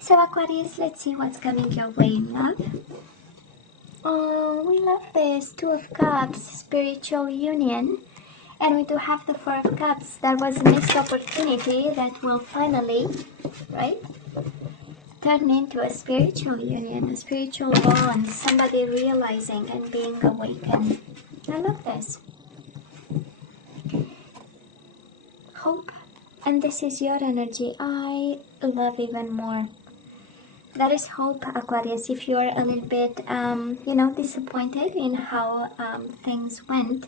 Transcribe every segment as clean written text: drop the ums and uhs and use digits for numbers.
So Aquarius, let's see what's coming your way in love. Oh, we love this. Two of Cups, spiritual union. And we do have the Four of Cups. There was a missed opportunity that will finally, right, turn into a spiritual union, a spiritual bond, somebody realizing and being awakened. I love this. Hope. And this is your energy. I love even more. That is hope, Aquarius. If you're a little bit, disappointed in how things went,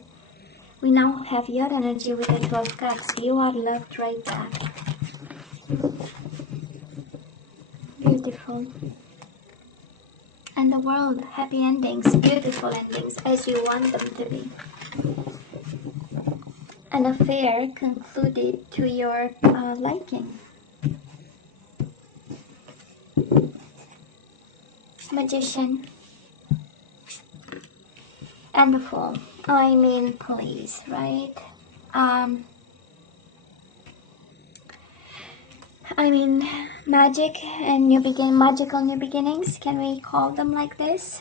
we now have your energy with the 12 Cups. You are loved right back. Beautiful. And the world, happy endings, beautiful endings, as you want them to be. An affair concluded to your liking. Magician. And the Fool. I mean, please, right? Magic and magical new beginnings, can we call them like this?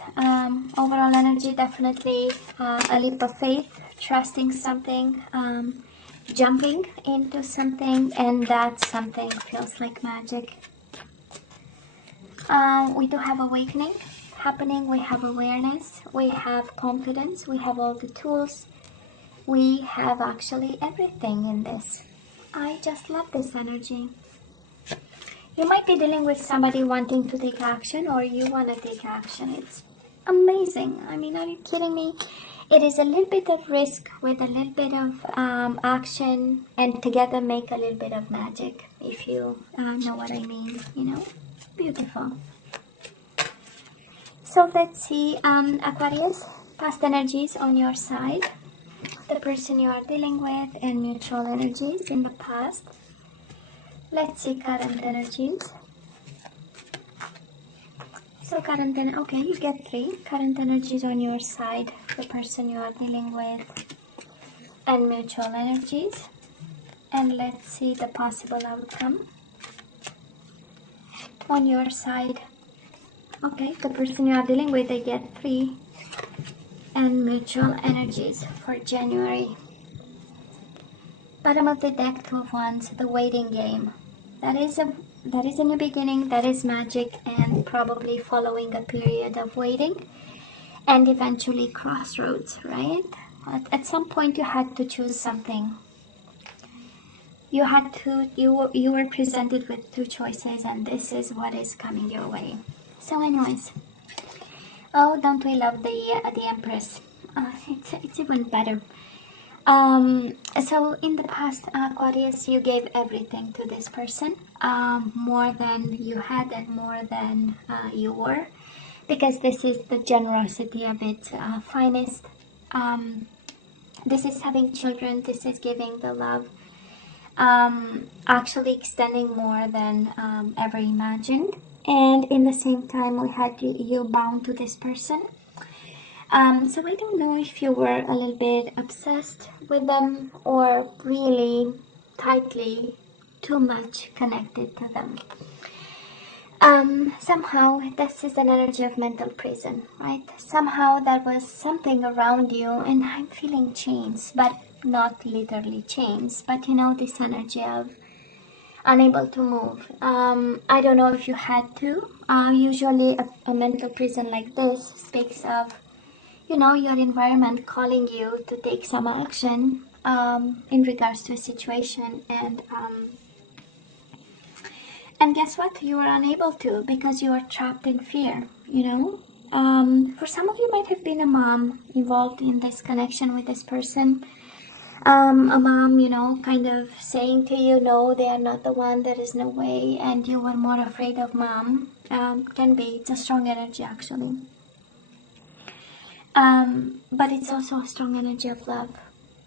Overall energy, definitely a leap of faith, trusting something, jumping into something, and that something feels like magic. We do have awakening happening, we have awareness, we have confidence, we have all the tools, we have actually everything in this. I just love this energy. You might be dealing with somebody wanting to take action, or you want to take action. It's amazing. I mean, are you kidding me? It is a little bit of risk with a little bit of action, and together make a little bit of magic, if you know what I mean, you know? Beautiful. So let's see, Aquarius, past energies on your side, the person you are dealing with, and mutual energies in the past. Let's see current energies. So current, okay, you get 3 current energies on your side, the person you are dealing with, and mutual energies. And let's see the possible outcome on your side. Okay, the person you are dealing with, they get 3, and mutual energies for January. Bottom of the deck, 2 of Wands, the waiting game. That is a new beginning, that is magic, and probably following a period of waiting and eventually crossroads, right? At some point you had to choose something. You were presented with 2 choices, and this is what is coming your way. So anyways, oh, don't we love the Empress? It's even better. So in the past, Aquarius, you gave everything to this person, more than you had and more than you were, because this is the generosity of its finest. This is having children, this is giving the love, actually extending more than ever imagined. And in the same time, we had you bound to this person. So I don't know if you were a little bit obsessed with them, or really tightly, too much connected to them. Somehow this is an energy of mental prison, right? Somehow there was something around you, and I'm feeling chains, but not literally chains, but you know, this energy of unable to move. I don't know if you had to. Usually a mental prison like this speaks of, you know, your environment calling you to take some action in regards to a situation, and guess what? You are unable to, because you are trapped in fear, you know. For some of you might have been a mom involved in this connection with this person. A mom, you know, kind of saying to you, no, they are not the one, there is no way, and you were more afraid of mom. Can be, it's a strong energy actually. But it's also a strong energy of love,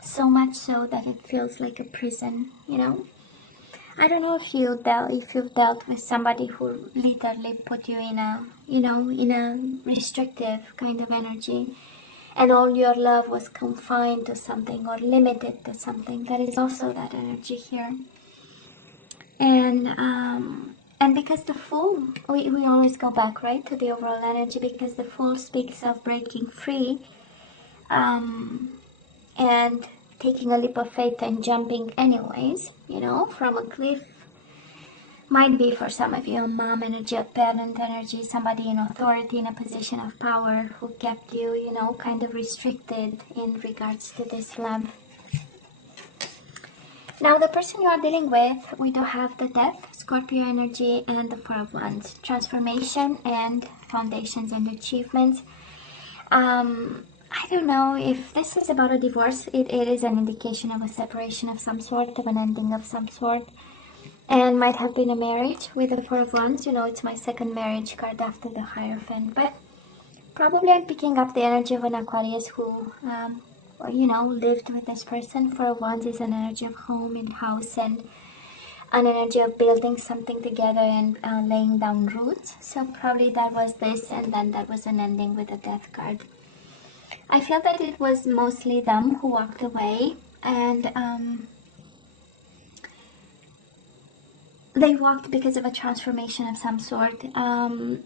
so much so that it feels like a prison, you know. I don't know if you've dealt with somebody who literally put you in a, you know, in a restrictive kind of energy, and all your love was confined to something or limited to something. That is also that energy here. And And because the Fool, we always go back, right, to the overall energy, because the Fool speaks of breaking free, and taking a leap of faith and jumping anyways, you know, from a cliff. Might be for some of you a mom energy, a parent energy, somebody in authority, in a position of power who kept you, you know, kind of restricted in regards to this love. Now, the person you are dealing with, we do have the Death, Scorpio energy, and the Four of Wands, transformation and foundations and achievements. I don't know if this is about a divorce. It is an indication of a separation of some sort, of an ending of some sort. And might have been a marriage with the Four of Wands. You know, it's my second marriage card after the Hierophant. But probably I'm picking up the energy of an Aquarius who, you know, lived with this person. Four of Wands is an energy of home and house, and an energy of building something together and laying down roots. So probably that was this, and then that was an ending with a Death card. I feel that it was mostly them who walked away, and they walked because of a transformation of some sort. You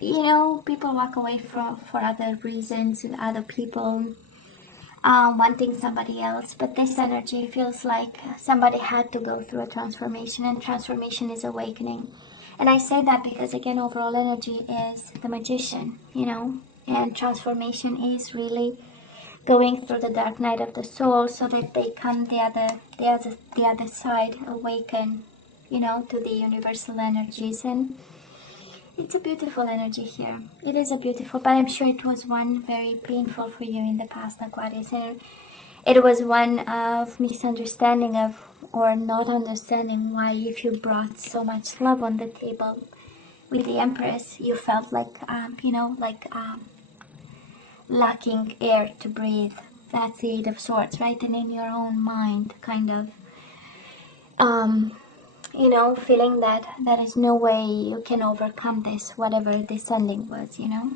know, people walk away for other reasons, other people wanting somebody else, but this energy feels like somebody had to go through a transformation, and transformation is awakening. And I say that because, again, overall energy is the Magician, you know, and transformation is really going through the dark night of the soul so that they come the other side, awaken, you know, to the universal energies. And it's a beautiful energy here. It is a beautiful, but I'm sure it was one very painful for you in the past, Aquarius. And it was one of misunderstanding of, or not understanding why, if you brought so much love on the table with the Empress, you felt like, you know, like lacking air to breathe. That's the Eight of Swords, right? And in your own mind, kind of, you know, feeling that there is no way you can overcome this, whatever this ending was, you know.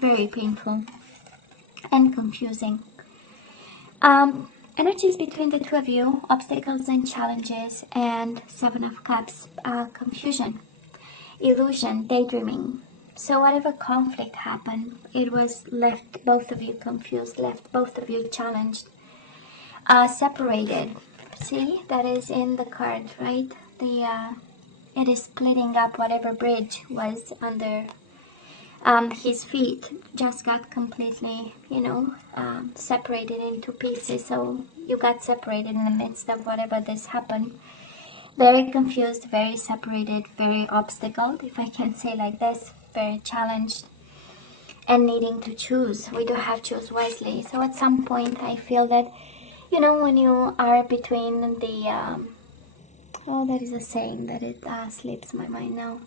Very painful and confusing. Energies between the two of you, obstacles and challenges, and Seven of Cups, confusion, illusion, daydreaming. So whatever conflict happened, it was left both of you confused, left both of you challenged, separated. See, that is in the card, right? It is splitting up. Whatever bridge was under his feet just got completely, you know, separated into pieces. So you got separated in the midst of whatever this happened. Very confused, very separated, very obstacled, if I can say like this, very challenged, and needing to choose. We do have choose wisely. So at some point I feel that, you know, when you are between the oh, that is a saying that it slips my mind now.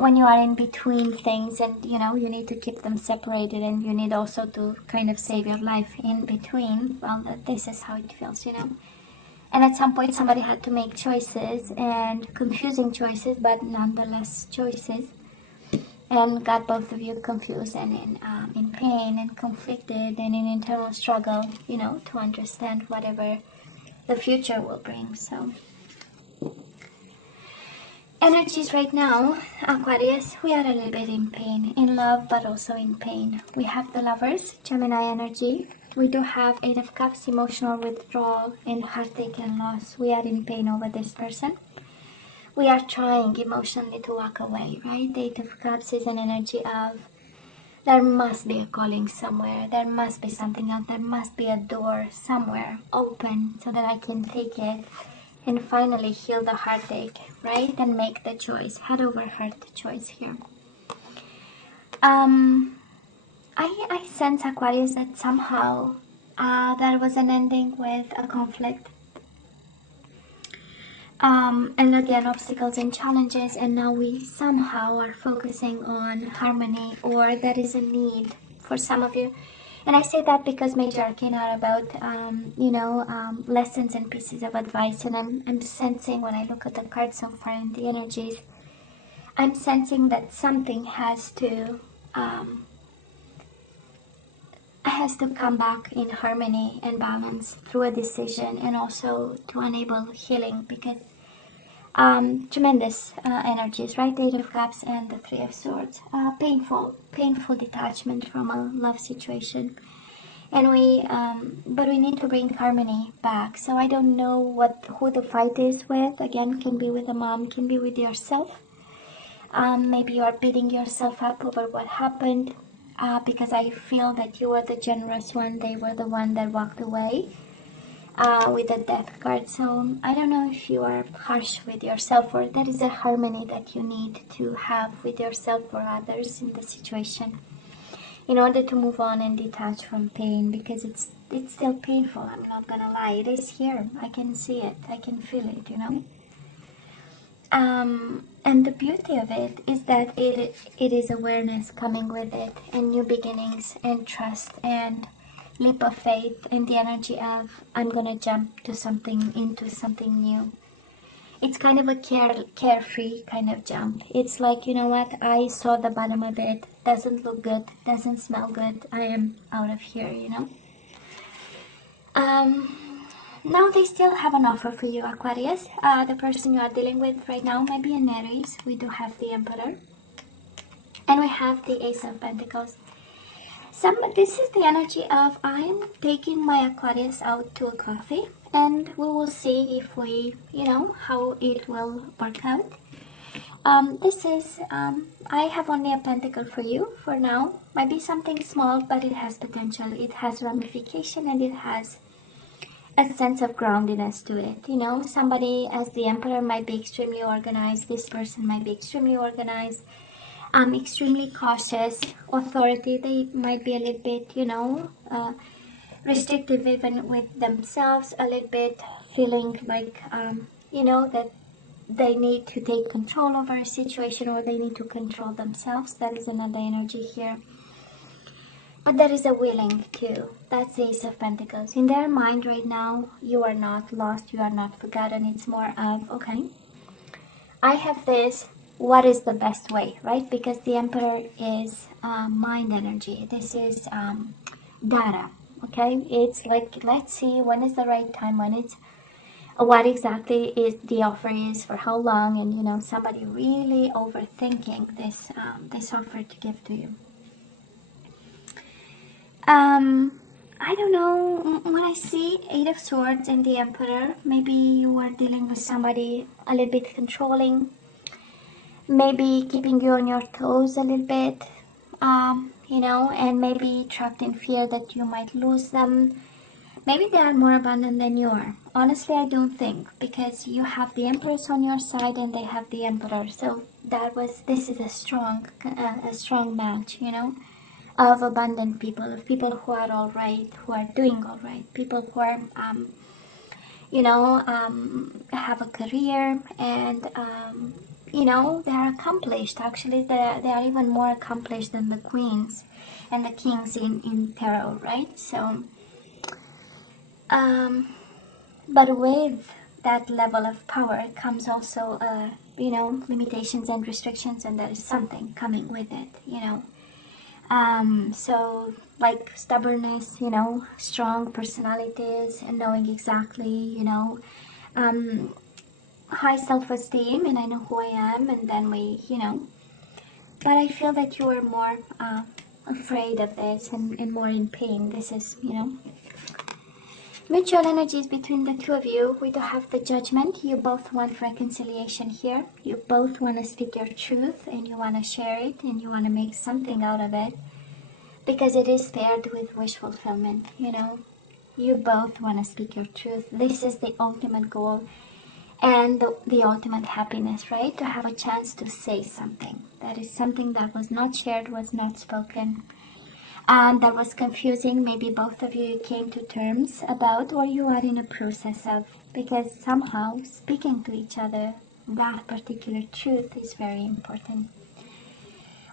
When you are in between things, and you know, you need to keep them separated, and you need also to kind of save your life in between. Well, this is how it feels, you know. And at some point somebody had to make choices, and confusing choices, but nonetheless choices, and got both of you confused and in pain and conflicted and in internal struggle, you know, to understand whatever the future will bring. So energies right now, Aquarius, we are a little bit in pain, in love, but also in pain. We have the Lovers, Gemini energy. We do have Eight of Cups, emotional withdrawal and heartache and loss. We are in pain over this person. We are trying emotionally to walk away, right? The Eight of Cups is an energy of, there must be a calling somewhere. There must be something else. There must be a door somewhere open so that I can take it and finally heal the heartache, right? And make the choice, head over heart choice here. I sense, Aquarius, that somehow there was an ending with a conflict. And again, obstacles and challenges, and now we somehow are focusing on harmony, or there is a need for some of you. And I say that because Major Arcana are about, you know, lessons and pieces of advice. And I'm sensing, when I look at the cards so far in the energies, I'm sensing that something has to come back in harmony and balance through a decision, and also to enable healing, because Tremendous energies, right? Eight of Cups and the Three of Swords. Painful detachment from a love situation. And but we need to bring harmony back. So I don't know who the fight is with. Again, can be with a mom, can be with yourself. Maybe you are beating yourself up over what happened, because I feel that you were the generous one. They were the one that walked away with the Death card. So I don't know if you are harsh with yourself, or there is a harmony that you need to have with yourself or others in the situation, in order to move on and detach from pain, because it's still painful. I'm not gonna lie, it is here. I can see it, I can feel it, you know. And the beauty of it is that it is awareness coming with it, and new beginnings, and trust, and leap of faith, and the energy of I'm gonna jump to something, into something new. It's kind of a carefree kind of jump. It's like, you know what, I saw the bottom of it, doesn't look good, doesn't smell good, I am out of here, you know. Now they still have an offer for you, Aquarius. The person you are dealing with right now might be an Aries. We do have the Emperor, and we have the Ace of Pentacles. This is the energy of I am taking my Aquarius out to a coffee, and we will see if we, you know, how it will work out. This is, I have only a pentacle for you for now. Might be something small, but it has potential. It has ramification, and it has a sense of groundedness to it. You know, somebody as the Emperor might be extremely organized. This person might be extremely organized. Extremely cautious. Authority, they might be a little bit, you know, restrictive even with themselves, a little bit feeling like, you know, that they need to take control over a situation, or they need to control themselves. That is another energy here. But there is a willing to. That's the Ace of Pentacles. In their mind right now, you are not lost, you are not forgotten. It's more of, okay, I have this, what is the best way, right? Because the Emperor is mind energy. This is data, okay? It's like, let's see when is the right time, when it's, what exactly is the offer is, for how long, and you know, somebody really overthinking this, this offer to give to you. I don't know, when I see Eight of Swords and the Emperor, maybe you are dealing with somebody a little bit controlling, maybe keeping you on your toes a little bit, you know, and maybe trapped in fear that you might lose them. Maybe they are more abundant than you are. Honestly, I don't think, because you have the Empress on your side and they have the Emperor. So this is a strong match, you know, of abundant people, of people who are all right, who are doing all right, people who are, you know, have a career, and, you know, they are accomplished. Actually, they are even more accomplished than the queens and the kings in tarot, right? So, but with that level of power comes also, you know, limitations and restrictions, and there is something coming with it, you know. So like stubbornness, you know, strong personalities, and knowing exactly, you know, high self-esteem, and I know who I am, and then we, you know, but I feel that you are more afraid of this, and more in pain. This is, you know, mutual energies between the two of you. We do have the Judgment. You both want reconciliation here. You both want to speak your truth, and you want to share it, and you want to make something out of it, because it is paired with wish fulfillment, you know. You both want to speak your truth. This is the ultimate goal, and the ultimate happiness, right? To have a chance to say something. That is something that was not shared, was not spoken, that was confusing. Maybe both of you came to terms about, or you are in a process of, because somehow speaking to each other that particular truth is very important.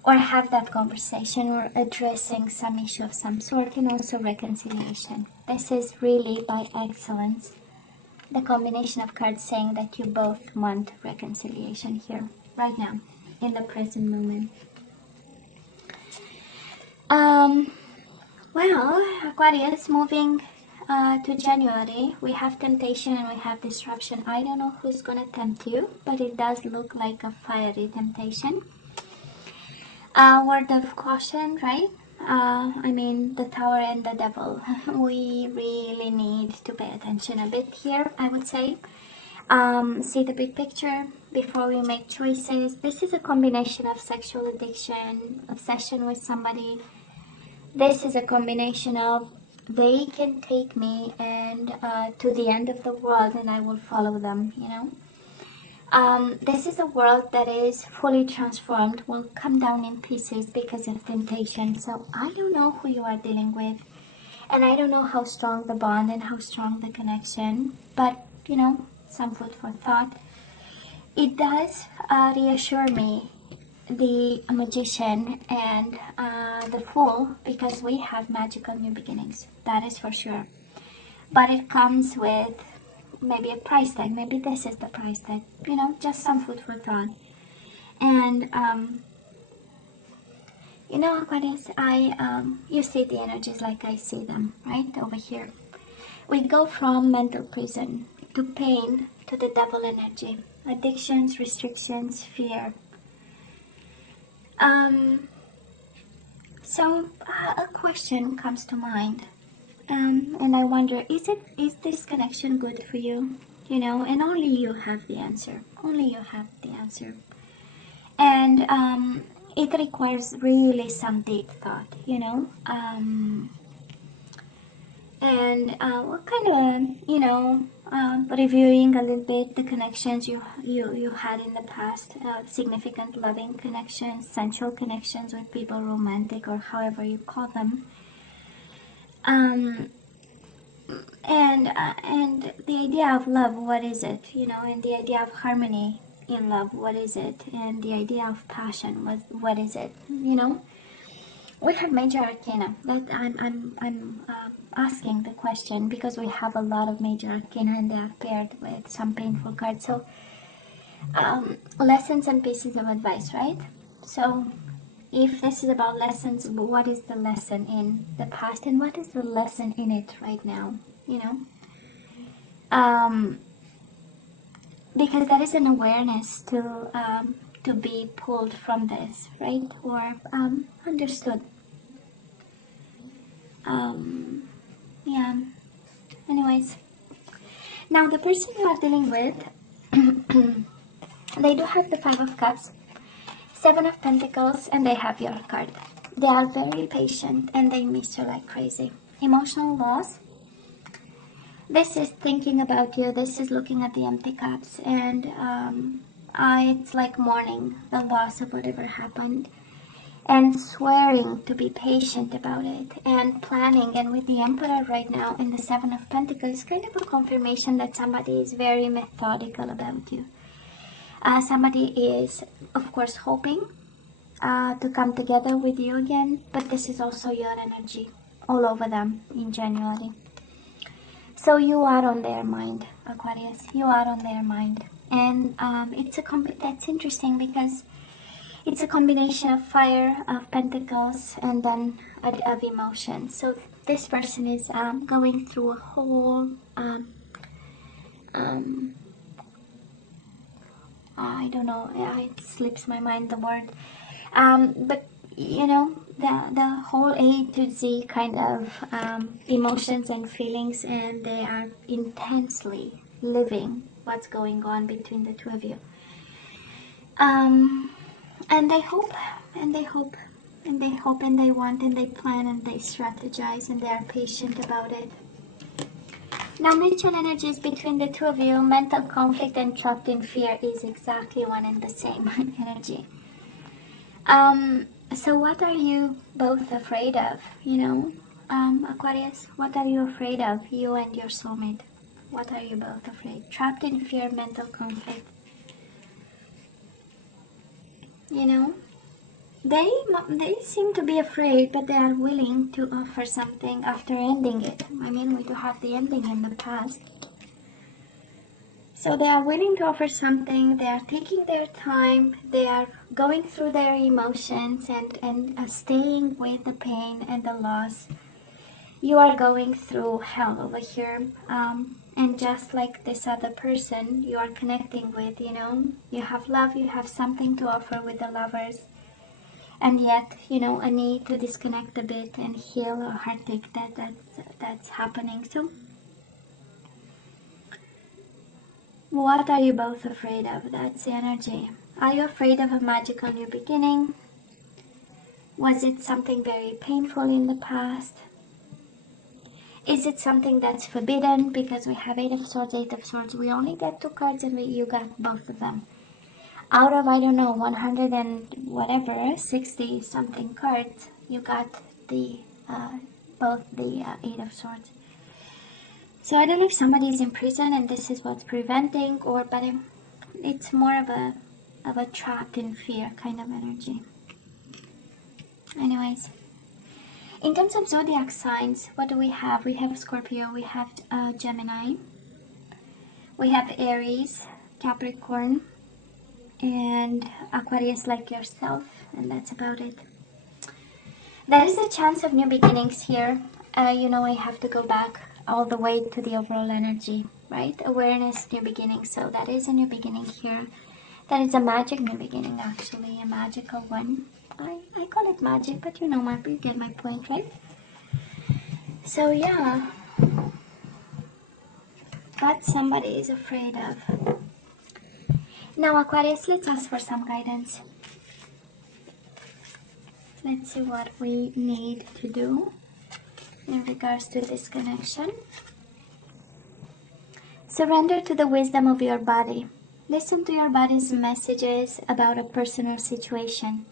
Or have that conversation, or addressing some issue of some sort, and also reconciliation. This is really by excellence the combination of cards saying that you both want reconciliation here, right now, in the present moment. Well, Aquarius, moving to January, we have temptation and we have disruption. I don't know who's going to tempt you, but it does look like a fiery temptation. Word of caution, right? I mean, the Tower and the Devil. We really need to pay attention a bit here, I would say. See the big picture before we make choices. This is a combination of sexual addiction, obsession with somebody. This is a combination of they can take me and to the end of the world and I will follow them, you know. This is a world that is fully transformed, will come down in pieces because of temptation. So I don't know who you are dealing with, and I don't know how strong the bond and how strong the connection, but you know, some food for thought. It does reassure me, the Magician and the Fool, because we have magical new beginnings, that is for sure. But it comes with maybe a price tag. Maybe this is the price tag, you know, just some food for thought. And you know, Aquarius, you see the energies like I see them, right over here. We go from mental prison to pain to the devil energy, addictions, restrictions, fear. So a question comes to mind, and I wonder, is this connection good for you? You know, and only you have the answer. Only you have the answer. And it requires really some deep thought, you know. What kind of, you know, reviewing a little bit the connections you had in the past, significant loving connections, sensual connections with people, romantic or however you call them. And the idea of love, what is it, you know, and the idea of harmony in love, what is it, and the idea of passion, what is it, you know. We have major arcana. That I'm asking the question because we have a lot of major arcana and they are paired with some painful cards. So lessons and pieces of advice, right? So if this is about lessons, what is the lesson in the past and what is the lesson in it right now, you know? Because there is an awareness to be pulled from this, right? Or understood. Yeah. Anyways, now the person you are dealing with, they do have the Five of Cups, Seven of Pentacles, and they have your card. They are very patient and they miss you like crazy. Emotional loss. This is thinking about you. This is looking at the empty cups, and it's like mourning the loss of whatever happened, and swearing to be patient about it, and planning. And with the Emperor right now and the Seven of Pentacles, kind of a confirmation that somebody is very methodical about you. Somebody is, of course, hoping to come together with you again, but this is also your energy all over them in January. So you are on their mind, Aquarius. You are on their mind. And that's interesting because it's a combination of fire, of pentacles, and then of emotion. So this person is going through a whole, I don't know, it slips my mind the word. But you know, the whole A to Z kind of emotions and feelings, and they are intensely living what's going on between the two of you. And they hope, and they hope, and they hope, and they want, and they plan, and they strategize, and they are patient about it. Now, mutual energies between the two of you, mental conflict and trapped in fear is exactly one and the same energy. So what are you both afraid of, you know, Aquarius? What are you afraid of, you and your soulmate? What are you both afraid? Trapped in fear, mental conflict. You know, they seem to be afraid, but they are willing to offer something after ending it. I mean, we do have the ending in the past. So they are willing to offer something, they are taking their time, they are going through their emotions and staying with the pain and the loss. You are going through hell over here. And just like this other person you are connecting with, you know, you have love, you have something to offer with the lovers. And yet, you know, a need to disconnect a bit and heal a heartache that's happening. So what are you both afraid of? That's the energy. Are you afraid of a magical new beginning? Was it something very painful in the past? Is it something that's forbidden? Because we have Eight of Swords, Eight of Swords. We only get 2 cards and you got both of them. Out of, I don't know, 100 and whatever, 60 something cards, you got the both the Eight of Swords. So I don't know if somebody is in prison and this is what's preventing, or but it's more of a trapped in fear kind of energy. Anyways, in terms of zodiac signs, what do we have? We have Scorpio, we have Gemini, we have Aries, Capricorn, and Aquarius like yourself, and that's about it. There is a chance of new beginnings here. You know, I have to go back all the way to the overall energy, right? Awareness, new beginning. So that is a new beginning here. That is a magic new beginning, actually, a magical one. I call it magic, but you know, you get my point, right? So yeah, that somebody is afraid of. Now, Aquarius, let's ask for some guidance. Let's see what we need to do in regards to this connection. Surrender to the wisdom of your body. Listen to your body's messages about a personal situation.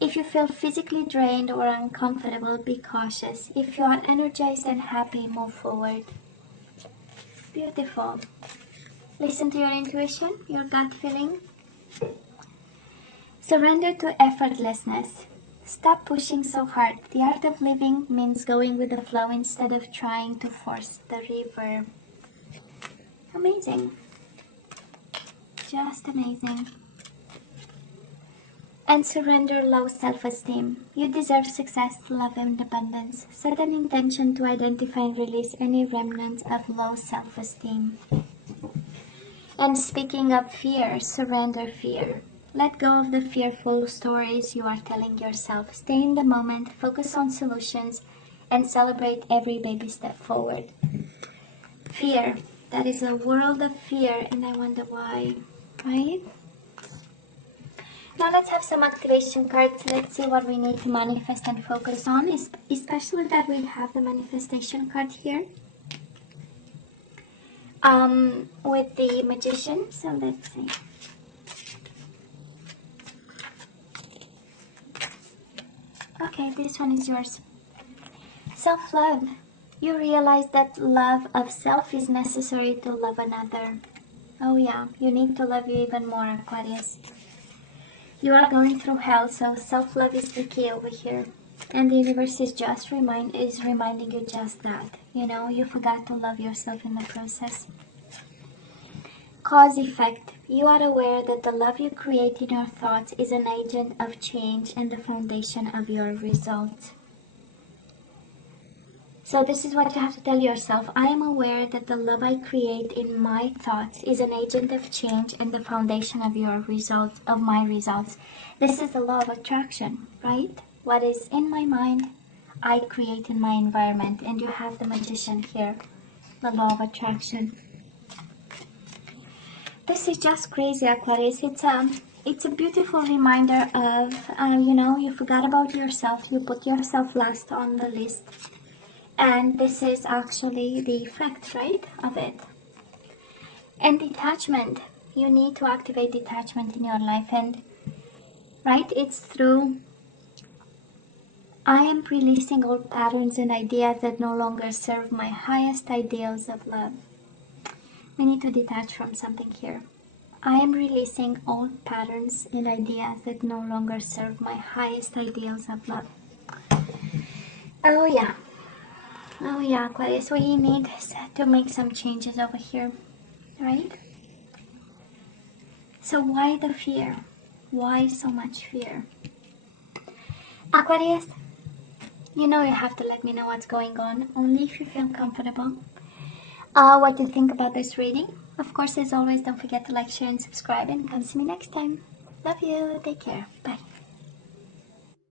If you feel physically drained or uncomfortable, be cautious. If you are energized and happy, move forward. Beautiful. Listen to your intuition, your gut feeling. Surrender to effortlessness. Stop pushing so hard. The art of living means going with the flow instead of trying to force the river. Amazing. Just amazing. And surrender low self-esteem. You deserve success, love, and abundance. Set an intention to identify and release any remnants of low self-esteem. And speaking of fear, surrender fear. Let go of the fearful stories you are telling yourself. Stay in the moment, focus on solutions, and celebrate every baby step forward. Fear. That is a world of fear, and I wonder why, right? Now let's have some activation cards. Let's see what we need to manifest and focus on, especially that we have the manifestation card here. With the Magician, so let's see. Okay, this one is yours. Self-love. You realize that love of self is necessary to love another. Oh yeah, you need to love you even more, Aquarius. You are going through hell, so self-love is the key over here. And the universe is just reminding you just that. You know, you forgot to love yourself in the process. Cause effect. You are aware that the love you create in your thoughts is an agent of change and the foundation of your results. So this is what you have to tell yourself. I am aware that the love I create in my thoughts is an agent of change and the foundation of your results, of my results. This is the law of attraction, right? What is in my mind, I create in my environment. And you have the Magician here, the law of attraction. This is just crazy, Aquarius. It's a beautiful reminder of, you know, you forgot about yourself. You put yourself last on the list. And this is actually the effect, right, of it. And detachment. You need to activate detachment in your life. And, right, it's through, I am releasing old patterns and ideas that no longer serve my highest ideals of love. We need to detach from something here. I am releasing old patterns and ideas that no longer serve my highest ideals of love. Oh yeah. Oh yeah, Aquarius, we need to make some changes over here, right? So why the fear? Why so much fear? Aquarius, You know you have to let me know what's going on, only if you feel comfortable. What you think about this reading. Of course, as always, don't forget to like, share, and subscribe, and come see me next time. Love you. Take care. Bye.